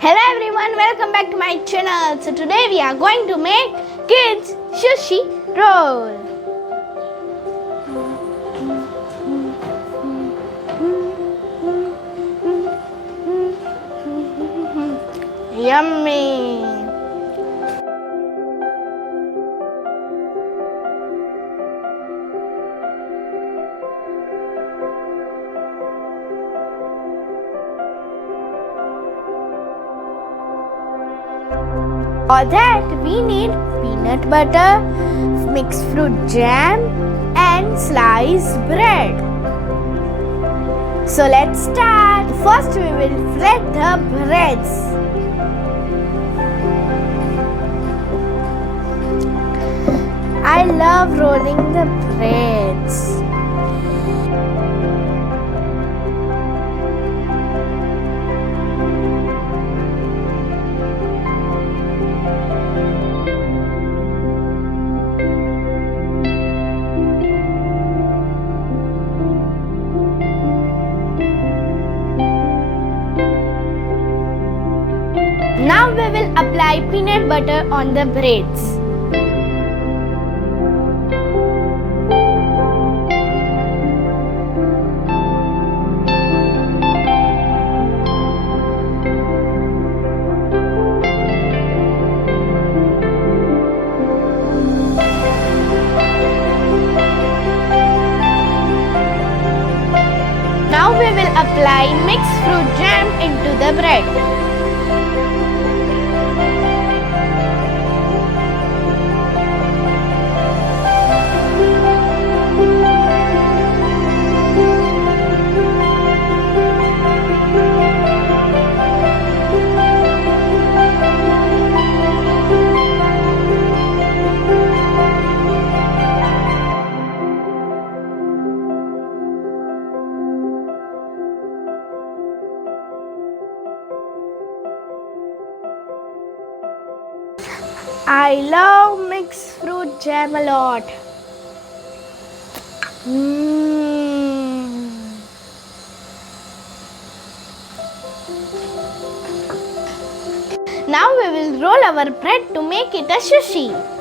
Hello everyone, welcome back to my channel. So today we are going to make Kids Sushi Roll. Yummy! For that we need peanut butter, mixed fruit jam and sliced bread. So let's start. First we will fret the breads. I love rolling the breads. Now we will apply peanut butter on the breads. Now we will apply mixed fruit jam into the bread. I love mixed fruit jam a lot. Now we will roll our bread to make it a sushi.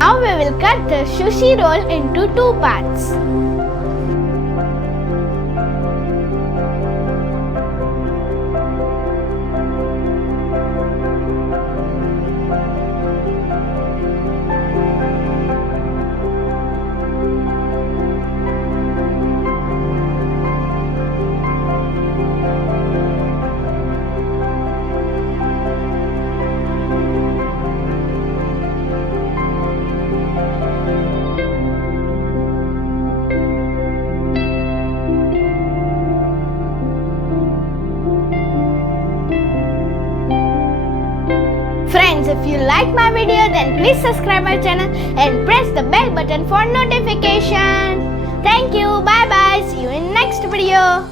Now we will cut the sushi roll into 2 parts. Friends, if you like my video, then please subscribe my channel and press the bell button for notification. Thank you. Bye bye. See you in next video.